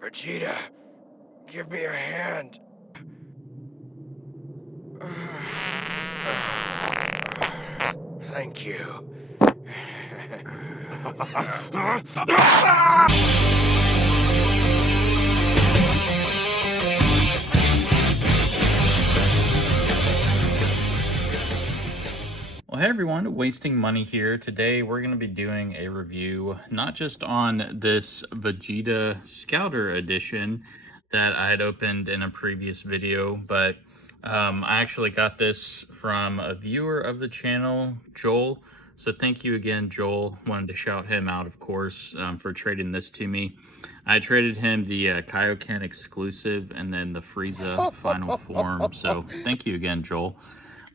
Vegeta, give me your hand. Thank you. Well, hey everyone, Wasting Money here. Today we're going to be doing a review, not just on this Vegeta Scouter edition that I had opened in a previous video, but I actually got this from a viewer of the channel, Joel. So thank you again, Joel. Wanted to shout him out, of course, for trading this to me. I traded him the Kaioken exclusive and then the Frieza final form. So thank you again, Joel.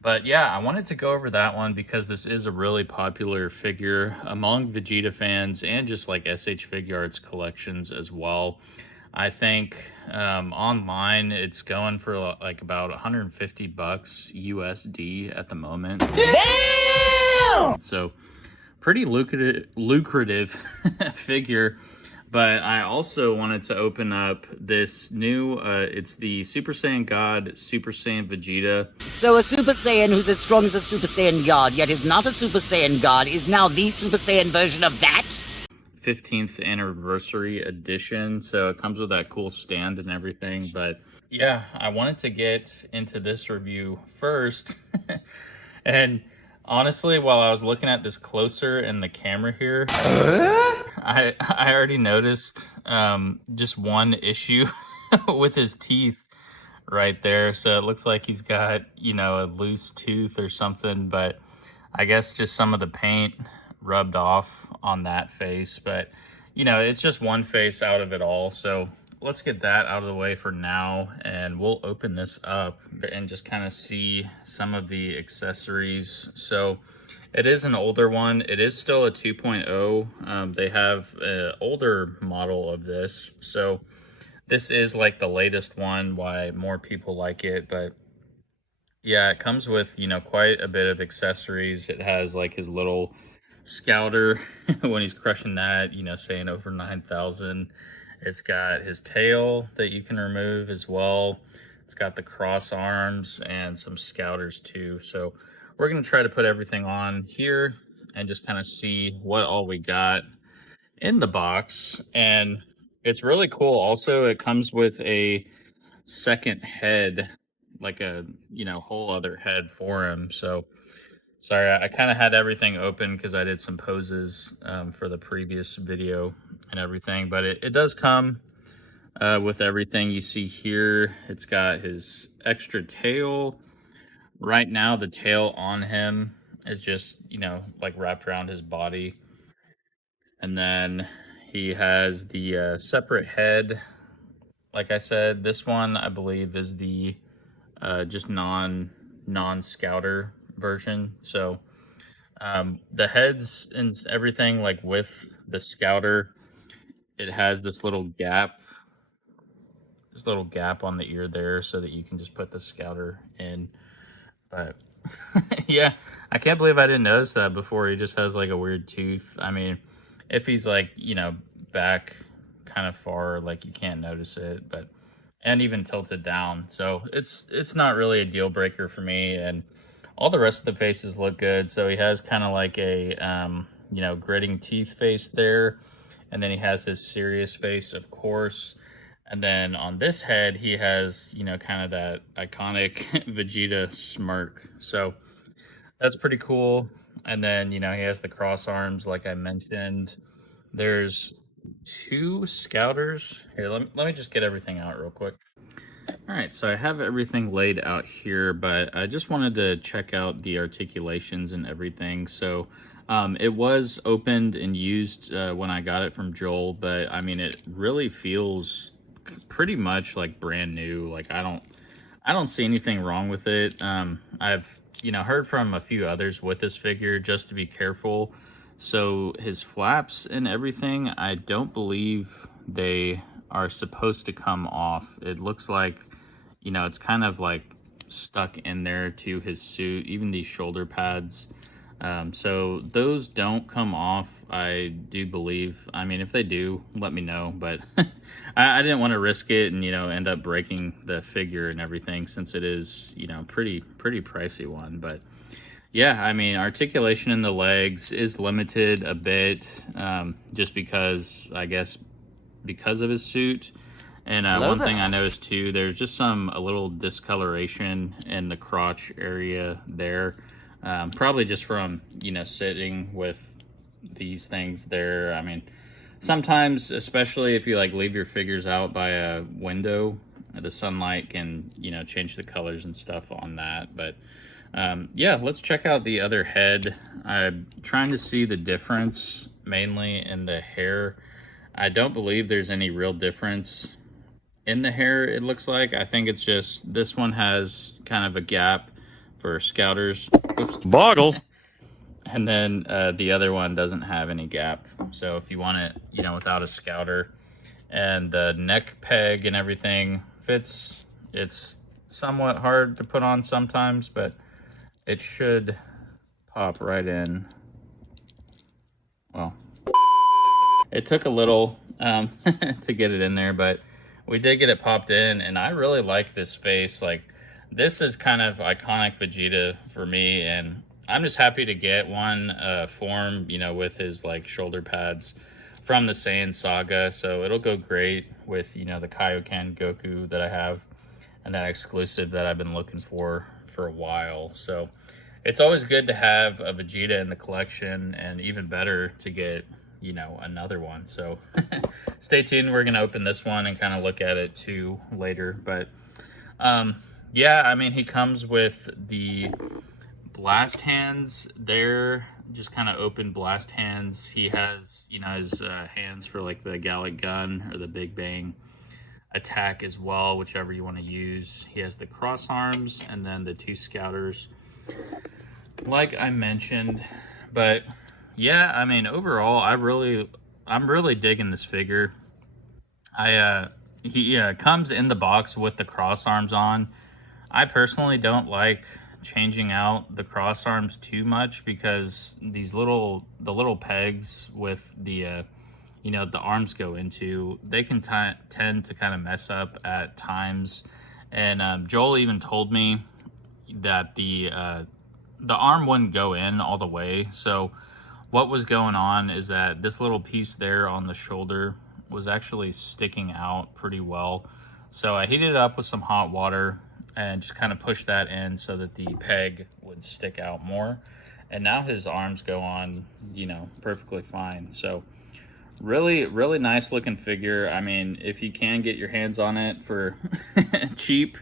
But yeah, I wanted to go over that one because this is a really popular figure among Vegeta fans and just like SH Figuarts collections as well. I think online it's going for like about 150 bucks USD at the moment. Damn! So pretty lucrative figure. But I also wanted to open up this new, it's the Super Saiyan God, Super Saiyan Vegeta. So a Super Saiyan who's as strong as a Super Saiyan God, yet is not a Super Saiyan God, is now the Super Saiyan version of that? 15th anniversary edition. So it comes with that cool stand and everything. But yeah, I wanted to get into this review first. And honestly, while I was looking at this closer in the camera here, I already noticed just one issue with his teeth right there. So it looks like he's got, you know, a loose tooth or something, but I guess just some of the paint rubbed off on that face. But, you know, it's just one face out of it all. So let's get that out of the way for now, and we'll open this up and just kind of see some of the accessories. So it is an older one. It is still a 2.0. They have an older model of this. So this is like the latest one, why more people like it. But yeah, it comes with, you know, quite a bit of accessories. It has like his little scouter when he's crushing that, you know, saying over 9,000. It's got his tail that you can remove as well. It's got the cross arms and some scouters too. So we're going to try to put everything on here and just kind of see what all we got in the box. And it's really cool. Also, it comes with a second head, like a, you know, whole other head for him. So sorry, I kind of had everything open because I did some poses for the previous video and everything. But it does come with everything you see here. It's got his extra tail. Right now, the tail on him is just, you know, like wrapped around his body. And then he has the separate head. Like I said, this one, I believe, is the just non-scouter version. So the heads and everything, like with the scouter, it has this little gap on the ear there so that you can just put the scouter in. But yeah, I can't believe I didn't notice that before. He just has like a weird tooth. I mean, if he's like, you know, back kind of far, like you can't notice it, but and even tilted down. So it's not really a deal breaker for me. And all the rest of the faces look good. So he has kind of like a you know, gritting teeth face there, and then he has his serious face, of course. And then on this head, he has, you know, kind of that iconic Vegeta smirk. So that's pretty cool. And then, you know, he has the cross arms, like I mentioned. There's two scouters. Here, let me just get everything out real quick. All right, so I have everything laid out here, but I just wanted to check out the articulations and everything. So it was opened and used when I got it from Joel, but I mean, it really feels pretty much like brand new. Like I don't see anything wrong with it. I've, you know, heard from a few others with this figure just to be careful. So his flaps and everything, I don't believe they are supposed to come off. It looks like, you know, it's kind of like stuck in there to his suit. Even these shoulder pads, So those don't come off, I do believe. I mean, if they do, let me know, but I didn't want to risk it and, you know, end up breaking the figure and everything, since it is, you know, pretty pricey one. But yeah, I mean, articulation in the legs is limited a bit, just because, I guess, because of his suit. And one thing I noticed too, there's just a little discoloration in the crotch area there. Probably just from, you know, sitting with these things there. I mean, sometimes, especially if you like leave your figures out by a window, the sunlight can, you know, change the colors and stuff on that. But yeah, let's check out the other head. I'm trying to see the difference mainly in the hair. I don't believe there's any real difference in the hair, it looks like. I think it's just this one has kind of a gap for scouters. Oops. Boggle. And then the other one doesn't have any gap. So if you want it, you know, without a scouter, and the neck peg and everything fits, it's somewhat hard to put on sometimes, but it should pop right in. Well, it took a little to get it in there, but we did get it popped in, and I really like this face. Like, this is kind of iconic Vegeta for me, and I'm just happy to get one form, you know, with his like shoulder pads from the Saiyan saga. So it'll go great with, you know, the Kaioken Goku that I have, and that exclusive that I've been looking for a while. So it's always good to have a Vegeta in the collection, and even better to get, you know, another one. So stay tuned. We're gonna open this one and kind of look at it too later. But yeah, I mean, he comes with the blast hands there, just kind of open blast hands. He has, you know, his hands for like the Gallic gun or the Big Bang attack as well, whichever you want to use. He has the cross arms and then the two scouters, like I mentioned. But yeah, I mean, overall, I'm really digging this figure. He comes in the box with the cross arms on. I personally don't like changing out the cross arms too much, because the little pegs with the you know, the arms go into, they can tend to kind of mess up at times. And Joel even told me that the arm wouldn't go in all the way. So what was going on is that this little piece there on the shoulder was actually sticking out pretty well. So I heated it up with some hot water and just kind of pushed that in so that the peg would stick out more. And now his arms go on, you know, perfectly fine. So really nice looking figure. I mean, if you can get your hands on it for cheap,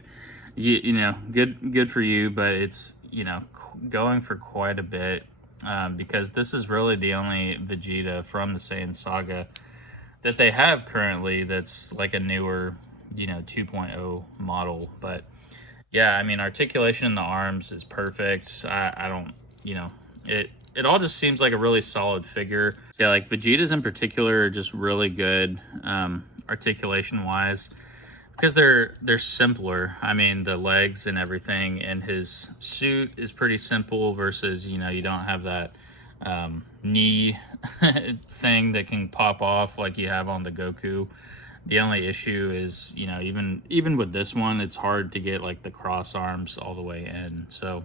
you know, good for you. But it's, you know, going for quite a bit, because this is really the only Vegeta from the Saiyan saga that they have currently that's like a newer, you know, 2.0 model. But yeah, I mean, articulation in the arms is perfect. I don't, you know, it all just seems like a really solid figure. Yeah, like Vegeta's in particular are just really good articulation wise, because they're simpler. I mean, the legs and everything in his suit is pretty simple, versus, you know, you don't have that knee thing that can pop off like you have on the Goku. The only issue is, you know, even with this one, it's hard to get like the cross arms all the way in. So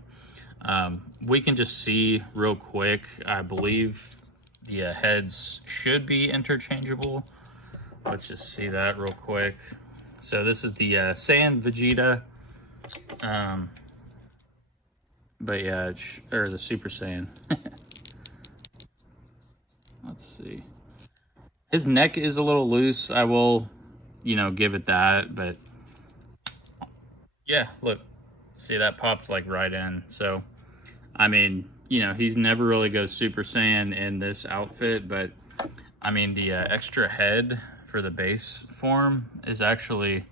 we can just see real quick. I believe the heads should be interchangeable. Let's just see that real quick. So this is the Saiyan Vegeta, but yeah, or the Super Saiyan. Let's see. His neck is a little loose. I will, you know, give it that. But yeah, look, see, that popped like right in. So I mean, you know, he never really goes Super Saiyan in this outfit, but I mean, the extra head for the base form is actually,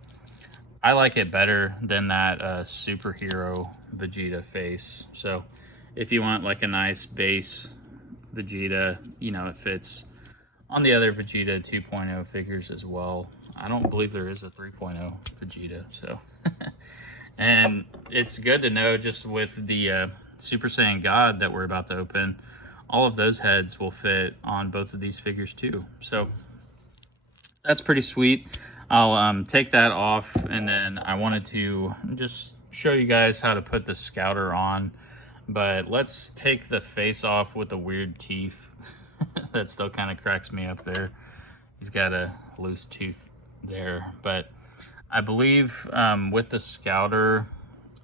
I like it better than that superhero Vegeta face. So if you want like a nice base Vegeta, you know, it fits on the other Vegeta 2.0 figures as well. I don't believe there is a 3.0 Vegeta, so. And it's good to know, just with the Super Saiyan God that we're about to open, all of those heads will fit on both of these figures too. So that's pretty sweet. I'll take that off, and then I wanted to just show you guys how to put the Scouter on. But let's take the face off with the weird teeth. That still kind of cracks me up there. He's got a loose tooth there. But I believe with the Scouter,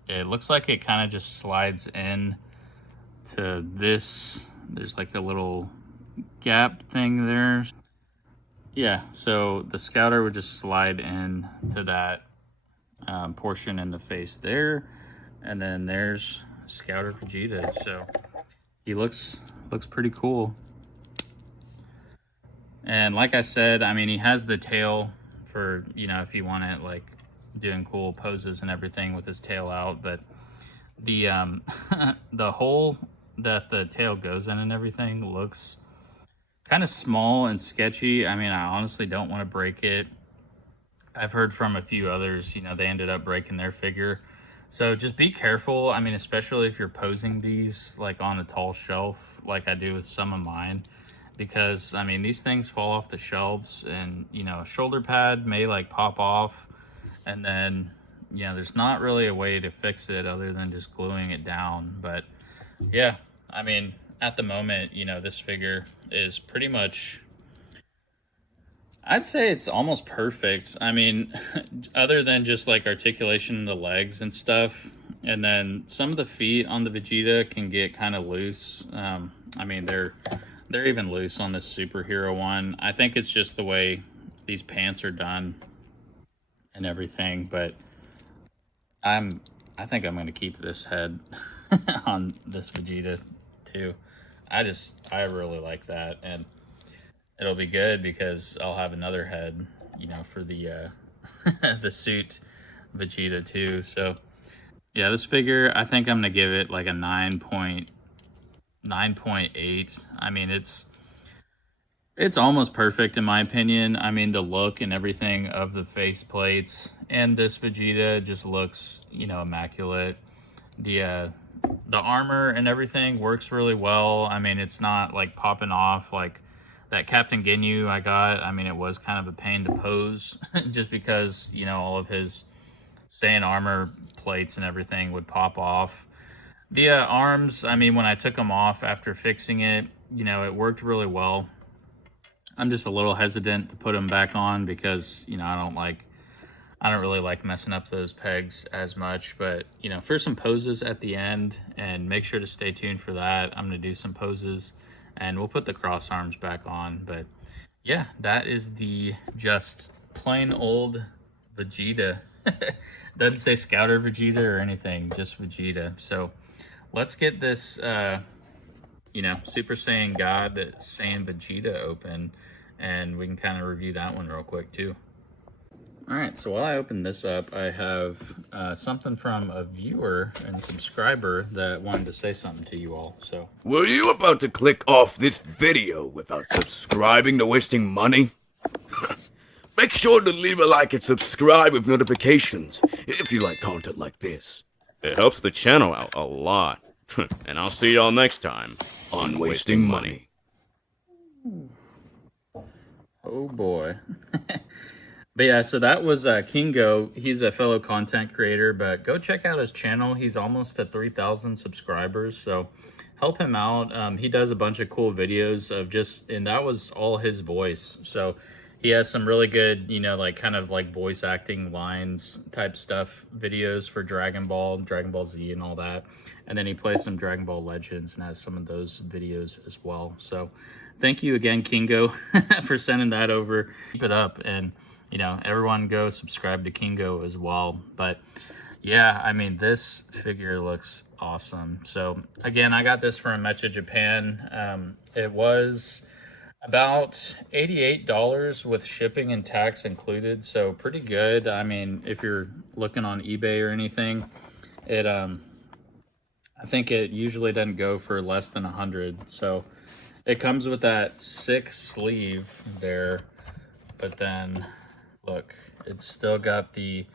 it looks like it kind of just slides in to this. There's like a little gap thing there. Yeah, so the Scouter would just slide in to that portion in the face there. And then there's Scouter Vegeta. So he looks pretty cool. And like I said, I mean, he has the tail for, you know, if you want it like doing cool poses and everything with his tail out. But the the hole that the tail goes in and everything looks kind of small and sketchy. I mean, I honestly don't want to break it. I've heard from a few others, you know, they ended up breaking their figure. So just be careful. I mean, especially if you're posing these like on a tall shelf, like I do with some of mine, because I mean, these things fall off the shelves, and you know, a shoulder pad may like pop off, and then, you know, there's not really a way to fix it other than just gluing it down. But yeah, I mean, at the moment, you know, this figure is pretty much, I'd say it's almost perfect. I mean, other than just like articulation in the legs and stuff, and then some of the feet on the Vegeta can get kind of loose. I mean, they're even loose on this superhero one. I think it's just the way these pants are done and everything, but I think I'm going to keep this head on this Vegeta too. I really like that, and it'll be good because I'll have another head, you know, for the the suit Vegeta too. So yeah, this figure, I think I'm gonna give it like a 9.8. I mean, it's almost perfect in my opinion. I mean, the look and everything of the face plates and this Vegeta just looks, you know, immaculate. The armor and everything works really well. I mean, it's not like popping off like that Captain Ginyu I got. I mean, it was kind of a pain to pose just because, you know, all of his Saiyan armor plates and everything would pop off. The arms, I mean, when I took them off after fixing it, you know, it worked really well. I'm just a little hesitant to put them back on because, you know, I don't really like messing up those pegs as much. But, you know, for some poses at the end, and make sure to stay tuned for that. I'm going to do some poses and we'll put the cross arms back on. But yeah, that is the just plain old Vegeta. Doesn't say Scouter Vegeta or anything, just Vegeta. So let's get this, you know, Super Saiyan God Saiyan Vegeta open, and we can kind of review that one real quick too. All right, so while I open this up, I have something from a viewer and subscriber that wanted to say something to you all. So, Were you about to click off this video without subscribing to wasting money? Make sure to leave a like and subscribe with notifications if you like content like this. It helps the channel out a lot. And I'll see y'all next time On wasting money. oh boy. But yeah, so that was Kingo. He's a fellow content creator, but go check out his channel. He's almost at 3,000 subscribers, so help him out. He does a bunch of cool videos of just, and that was all his voice. So he has some really good, you know, like kind of like voice acting lines type stuff, videos for Dragon Ball Z and all that. And then he plays some Dragon Ball Legends and has some of those videos as well. So thank you again, Kingo, for sending that over. Keep it up, and you know, everyone go subscribe to Kingo as well. But yeah, I mean, this figure looks awesome. So again, I got this from Mecha Japan. It was about $88 with shipping and tax included, so pretty good. I mean, if you're looking on eBay or anything, it I think it usually doesn't go for less than 100. So it comes with that 6 sleeve there, but then look, it's still got the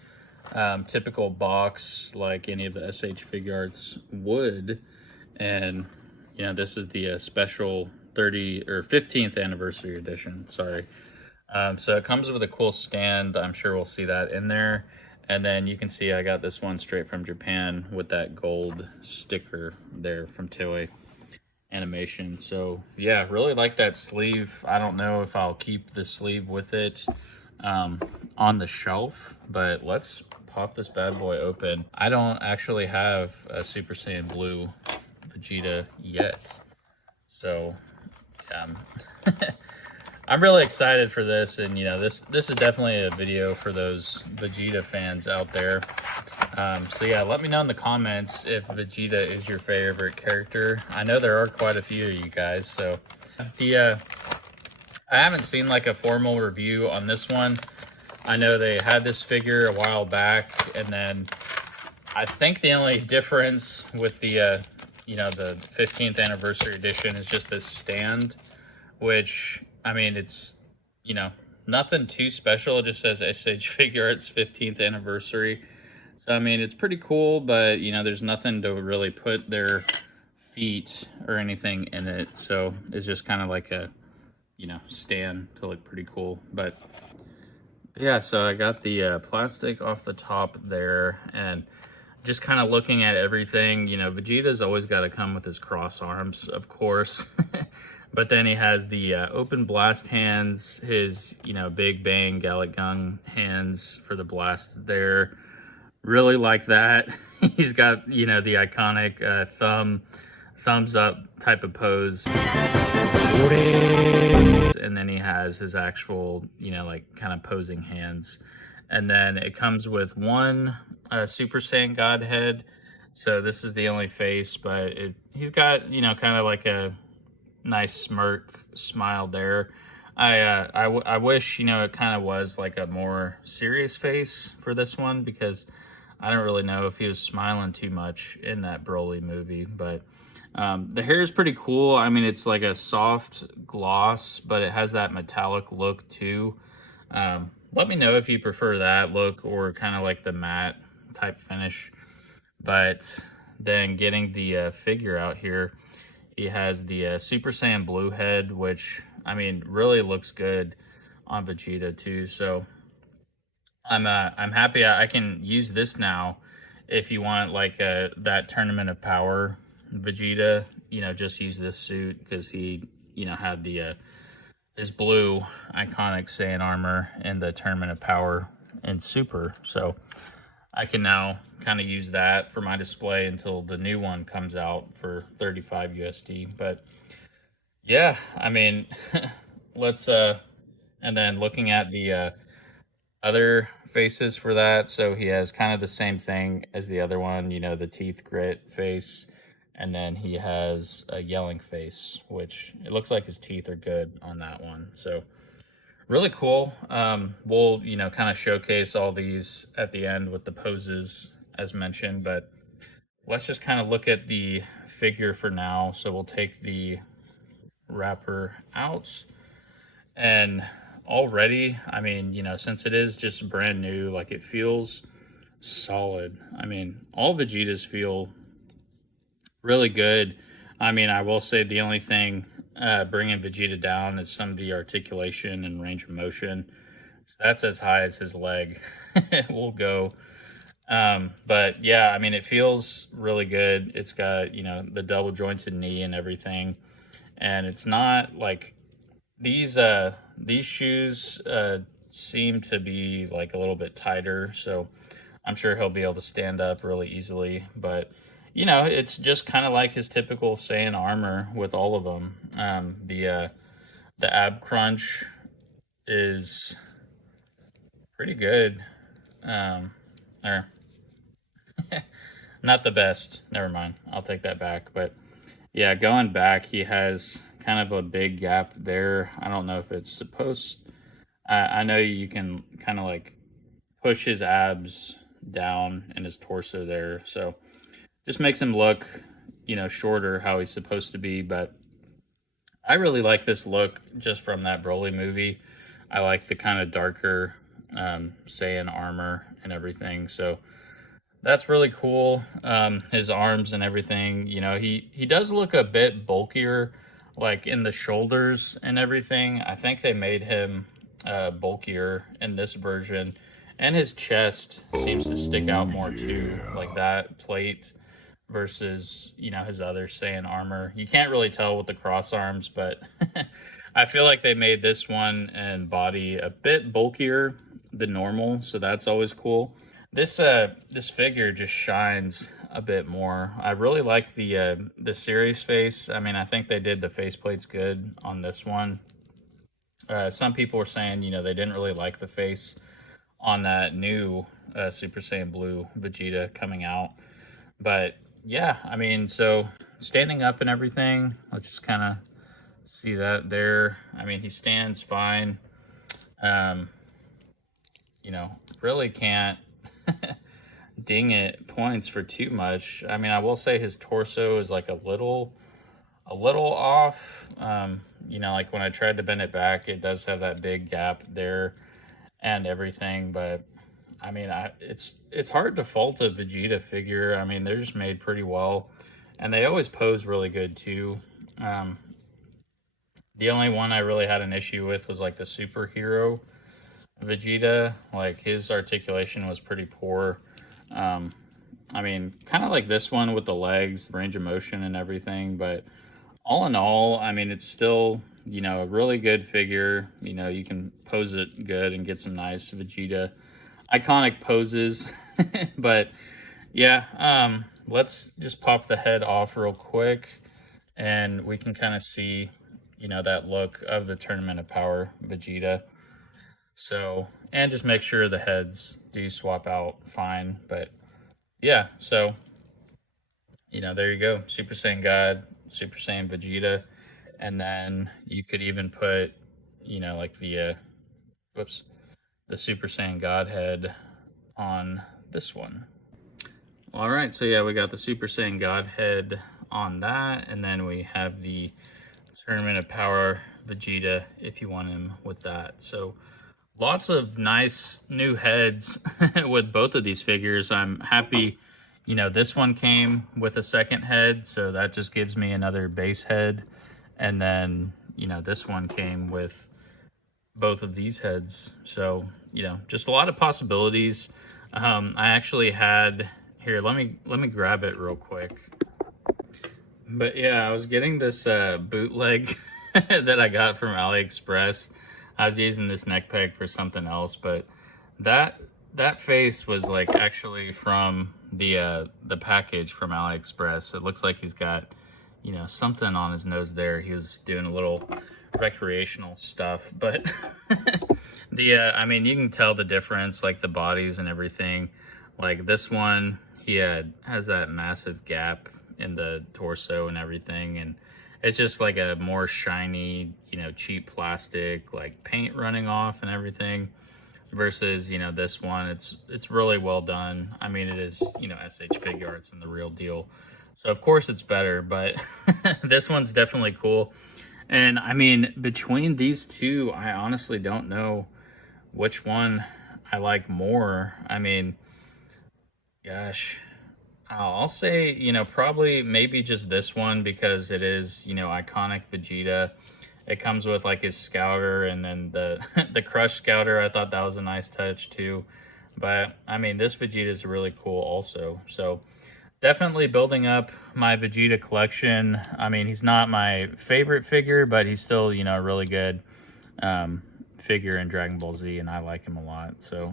typical box like any of the SH Figuarts would. And you know, this is the special 15th anniversary edition. Sorry. So it comes with a cool stand. I'm sure we'll see that in there. And then you can see I got this one straight from Japan with that gold sticker there from Toei Animation. So yeah, really like that sleeve. I don't know if I'll keep the sleeve with it on the shelf, but let's pop this bad boy open. I don't actually have a Super Saiyan Blue Vegeta yet. So I'm really excited for this, and you know, this is definitely a video for those Vegeta fans out there. So yeah, let me know in the comments if Vegeta is your favorite character. I know there are quite a few of you guys, so I haven't seen like a formal review on this one. I know they had this figure a while back, and then I think the only difference with the you know, the 15th anniversary edition is just this stand, which, I mean, it's, you know, nothing too special. It just says SH Figuarts 15th anniversary. So, I mean, it's pretty cool, but, you know, there's nothing to really put their feet or anything in it. So it's just kind of like a, you know, stand to look pretty cool. But yeah, so I got the plastic off the top there, and just kind of looking at everything, you know, Vegeta's always got to come with his cross arms, of course. But then he has the open blast hands, his, you know, big bang Gallic gun hands for the blast there. Really like that. He's got, you know, the iconic thumbs up type of pose. And then he has his actual, you know, like kind of posing hands. And then it comes with one Super Saiyan God head. So this is the only face, but he's got, you know, kind of like a nice smirk smile there. I wish, you know, it kind of was like a more serious face for this one, because I don't really know if he was smiling too much in that Broly movie. But the hair is pretty cool. I mean, it's like a soft gloss, but it has that metallic look too. Let me know if you prefer that look or kind of like the matte type finish. But then getting the figure out here, he has the Super Saiyan Blue head, which, I mean, really looks good on Vegeta too. So I'm happy I can use this now. If you want like that Tournament of Power Vegeta, you know, just use this suit, because he, you know, had the his blue iconic Saiyan armor in the Tournament of Power and Super. So I can now kind of use that for my display until the new one comes out for 35 USD. But yeah, I mean, let's and then looking at the other faces for that, so he has kind of the same thing as the other one, you know, the teeth grit face, and then he has a yelling face, which it looks like his teeth are good on that one. So really cool. We'll, you know, kind of showcase all these at the end with the poses as mentioned, but let's just kind of look at the figure for now. So we'll take the wrapper out, and already, I mean, you know, since it is just brand new, like, it feels solid. I mean, all Vegetas feel really good. I mean, I will say the only thing bringing Vegeta down is some of the articulation and range of motion. So that's as high as his leg will go. But yeah, I mean, it feels really good. It's got, you know, the double jointed knee and everything. And it's not like these shoes seem to be like a little bit tighter. So I'm sure he'll be able to stand up really easily. But, you know, it's just kind of like his typical Saiyan armor with all of them. The ab crunch is pretty good. Or not the best. Never mind. I'll take that back. But yeah, going back, he has kind of a big gap there. I don't know if it's supposed... I know you can kind of like push his abs down and his torso there. So just makes him look, you know, shorter how he's supposed to be. But I really like this look just from that Broly movie. I like the kind of darker Saiyan armor and everything. So that's really cool. His arms and everything, you know, he does look a bit bulkier, like in the shoulders and everything. I think they made him bulkier in this version, and his chest seems to stick out more too, like that plate versus, you know, his other Saiyan armor. You can't really tell with the cross arms, but I feel like they made this one and body a bit bulkier than normal, so that's always cool. This figure just shines a bit more. I really like the series face. I mean, I think they did the faceplates good on this one. Some people were saying, you know, they didn't really like the face on that new Super Saiyan Blue Vegeta coming out. But yeah, I mean, so standing up and everything, let's just kind of see that there. I mean, he stands fine. You know, really can't ding it points for too much. I mean, I will say his torso is like a little off. You know, like when I tried to bend it back, it does have that big gap there and everything. But I mean, it's hard to fault a Vegeta figure. I mean, they're just made pretty well, and they always pose really good too. The only one I really had an issue with was like the superhero Vegeta. Like his articulation was pretty poor. I mean, kind of like this one with the legs, range of motion and everything, but all in all, I mean, it's still, you know, a really good figure. You know, you can pose it good and get some nice Vegeta iconic poses. But yeah, let's just pop the head off real quick, and we can kind of see, you know, that look of the Tournament of Power Vegeta. So, and just make sure the heads do swap out fine. But yeah, so, you know, there you go. Super Saiyan God, Super Saiyan Vegeta. And then you could even put, you know, like the Super Saiyan God head on this one. All right, so yeah, we got the Super Saiyan God head on that. And then we have the Tournament of Power Vegeta if you want him with that. So lots of nice new heads with both of these figures. I'm happy, you know, this one came with a second head, so that just gives me another base head. And then, you know, this one came with both of these heads. So, you know, just a lot of possibilities. I actually had, here, let me grab it real quick. But yeah, I was getting this bootleg that I got from AliExpress. I was using this neck peg for something else, but that face was like actually from the package from AliExpress. It looks like he's got, you know, something on his nose there. He was doing a little recreational stuff, but I mean, you can tell the difference, like the bodies and everything. Like this one, he has that massive gap in the torso and everything, and it's just like a more shiny, you know, cheap plastic, like paint running off and everything, versus, you know, this one, it's really well done. I mean, it is, you know, SH Figuarts and the real deal, so of course it's better, but this one's definitely cool. And I mean, between these two, I honestly don't know which one I like more. I mean, gosh, I'll say, you know, probably maybe just this one, because it is, you know, iconic Vegeta. It comes with like his scouter, and then the the Crush scouter. I thought that was a nice touch too. But I mean, this Vegeta is really cool also. So definitely building up my Vegeta collection. I mean, he's not my favorite figure, but he's still, you know, a really good figure in Dragon Ball Z, and I like him a lot. So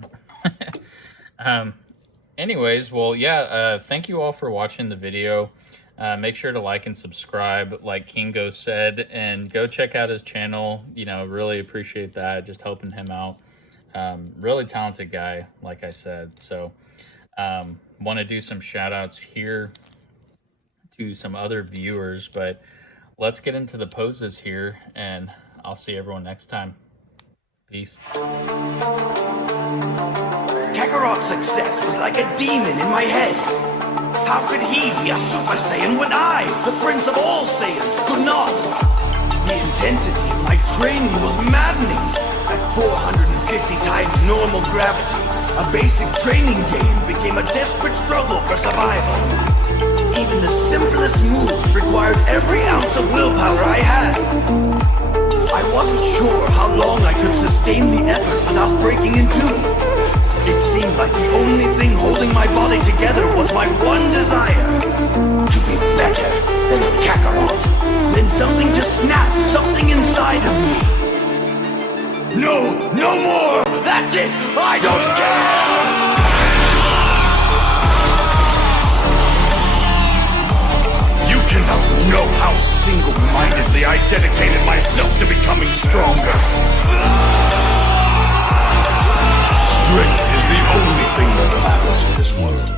anyways, well, yeah, thank you all for watching the video. Make sure to like and subscribe, like Kingo said, and go check out his channel. You know, really appreciate that, just helping him out. Really talented guy, like I said. So want to do some shout outs here to some other viewers, but let's get into the poses here, and I'll see everyone next time. Peace. Kakarot's success was like a demon in my head. How could he be a Super Saiyan when I, the Prince of all Saiyans, could not? The intensity of my training was maddening. At 450 times normal gravity, a basic training game became a desperate struggle for survival. Even the simplest moves required every ounce of willpower I had. I wasn't sure how long I could sustain the effort without breaking in two. It seemed like the only thing holding my body together was my one desire. To be better than Kakarot. Then something just snapped, something inside of me. No, no more! That's it! I don't care! You cannot know how single-mindedly I dedicated myself to becoming stronger. Strength is the only thing that matters in this world.